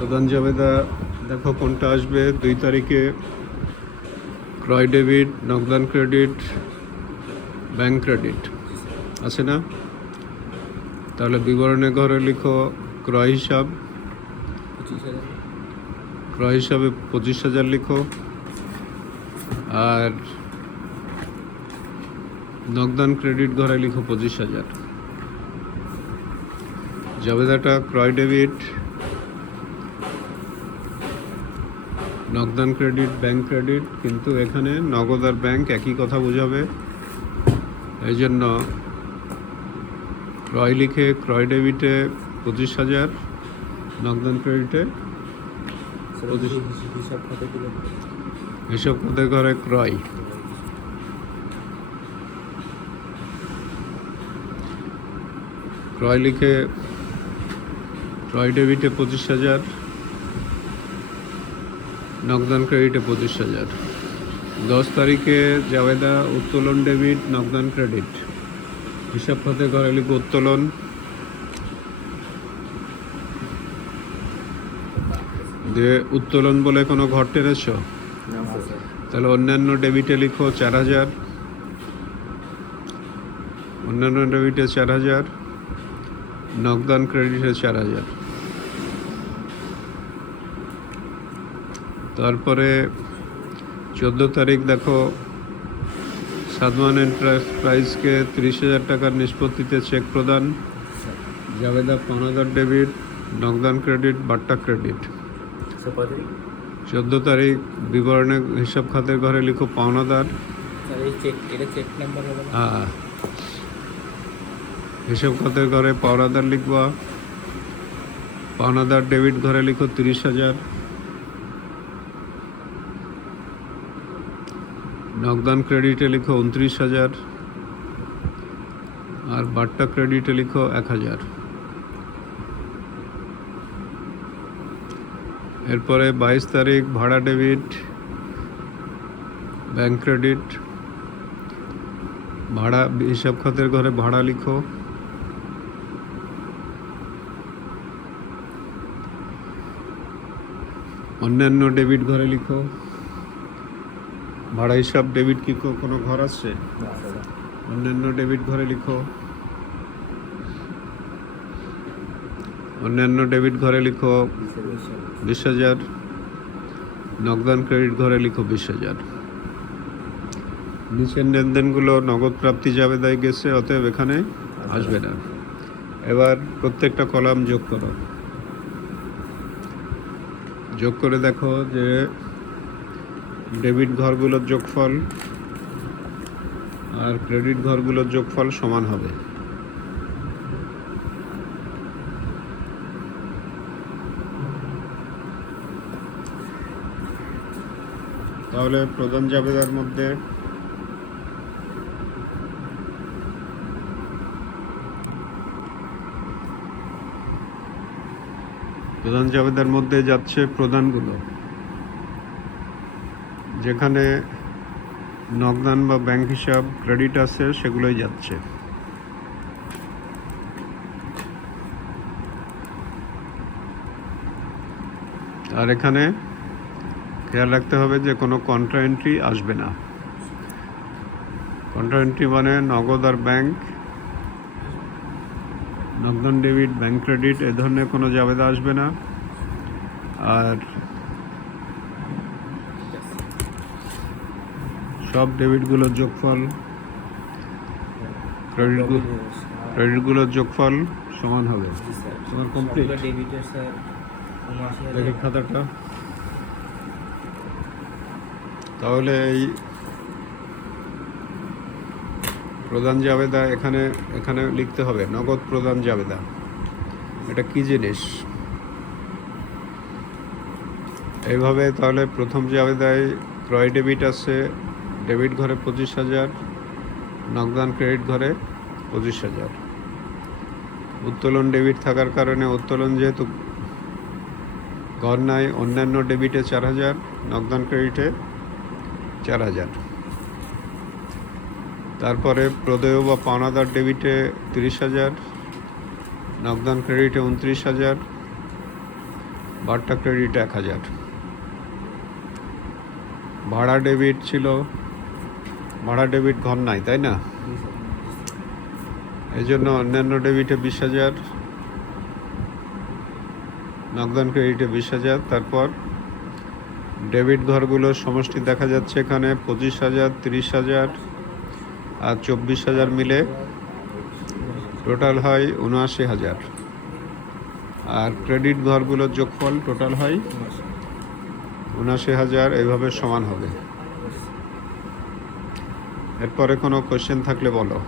প্রধান জাবেদা দেখো কোনটা আসবে। 2 তারিখে ক্রয় ডেবিট, নগদান ক্রেডিট, ব্যাংক ক্রেডিট আছে না? তাহলে বিবরণে ঘরে লিখো ক্রয় হিসাব। ক্রয় হিসাবে 25,000 লিখো, আর নগদান ক্রেডিট ঘরে লিখো 25,000। জাবেদাটা ক্রয় ডেবিট, নগদান ক্রেডিট, ব্যাংক ক্রেডিট, কিন্তু এখানে নগদ আর ব্যাংক একই কথা বোঝাবে। এই জন্য ক্রয় লিখে ক্রয় ডেবিটে 25,000, নগদান ক্রেডিটে হিসাব খাতে ঘরে ক্রয়। ক্রয় লিখে ক্রয় ডেবিটে 25,000, নগদান ক্রেডিটে 25,000। 10 তারিখে জাবেদা উত্তোলন ডেবিট, নগদান ক্রেডিট। হিসাব খাতে ঘরে লিখো উত্তোলন। দিয়ে উত্তোলন বলে কোনো ঘর টেনেছ? তাহলে অন্যান্য ডেবিটে লিখো 4,000, অন্যান্য ডেবিটে 4,000, নগদান ক্রেডিটে 4,000। তারপরে 14 তারিখ দেখো সাদমান এন্টারপ্রাইজকে 30,000 টাকার নিষ্পত্তিতে চেক প্রদান। জাবেদা পাওনাদার ডেবিট, নগদান ক্রেডিট, বাট্টা ক্রেডিট। 14 তারিখ বিবরণে হিসাব খাতের ঘরে লিখো পাওনাদার। হ্যাঁ, হিসাব খাতের ঘরে পাওনাদার লিখবা। পাওনাদার ডেবিট ঘরে লিখো 30,000, নগদান ক্রেডিটে লিখো 29,000, আর বাট্টা ক্রেডিটে লিখো 1,000। এরপরে 22 তারিখ ভাড়া ডেবিট, ব্যাংক ক্রেডিট। ভাড়া হিসাব খাতের ঘরে ভাড়া লিখো। অন্যান্য ডেবিট ঘরে লিখো ভাড়া হিসাব ডেবিট। কি কোনো ঘর আছে? অন্যান্য ডেবিট ঘরে লিখো। অন্যান্য ডেবিট ঘরে লিখো 20,000, নগদান ক্রেডিট ঘরে লিখো 20,000। নিচের লেনদেনগুলো নগদ প্রাপ্তি জাবেদায় গেছে, অতএব এখানে আসবে না। এবার প্রত্যেকটা কলাম যোগ করো। যোগ করে দেখো যে ডেবিট ঘরগুলোর যোগফল আর ক্রেডিট ঘরগুলোর যোগফল সমান হবে। তাহলে প্রধান জাবেদার মধ্যে যাচ্ছে প্রধানগুলো, যেখানে নগদান বা ব্যাংক হিসাব ক্রেডিট আছে সেগুলোই যাচ্ছে। আর এখানে খেয়াল রাখতে হবে যে কোনো কন্ট্রা এন্ট্রি আসবে না। কন্ট্রা এন্ট্রি মানে নগদ আর ব্যাংক, নগদান ডেবিট, ব্যাংক ক্রেডিট এ ধরনের কোনো জাবেদা আসবে না। আর সব ডেবিটগুলোর যোগফল, ক্রেডিটগুলোর যোগফল সমান হবে। তোমার কমপ্লিট? দেখি খাতাটা। তাহলে এই প্রধান জাবেদা এখানে লিখতে হবে নগদ প্রধান জাবেদা। এটা কি জিনিস? এইভাবে তাহলে প্রথম জাবেদায় ক্রয় ডেবিট আছে, ডেবিট ঘরে 25,000, নগদান ক্রেডিট ঘরে 25,000। উত্তোলন ডেবিট থাকার কারণে উত্তোলন যেহেতু ঘর নাই, অন্যান্য ডেবিটে 4,000, নগদান ক্রেডিটে 4,000। তারপরে প্রদেয় বা পাওনাদার ডেবিটে 30,000, নগদান ক্রেডিটে 29,000, বারটা ক্রেডিট 1000। ভাড়া ডেবিট ছিল, ভাড়া ডেবিট ঘর নাই, তাই না? এই জন্য অন্যান্য ডেবিটে 20,000, নগদান ক্রেডিটে 20,000। তারপর ডেবিট ঘরগুলোর সমষ্টি দেখা যাচ্ছে এখানে 25,000, 30,000 আর 24,000 মিলে টোটাল হয় 79,000। আর ক্রেডিট ঘরগুলোর যোগফল টোটাল হয় 79,000, এইভাবে সমান হবে। এরপরে কোনো কোশ্চেন থাকলে বলো।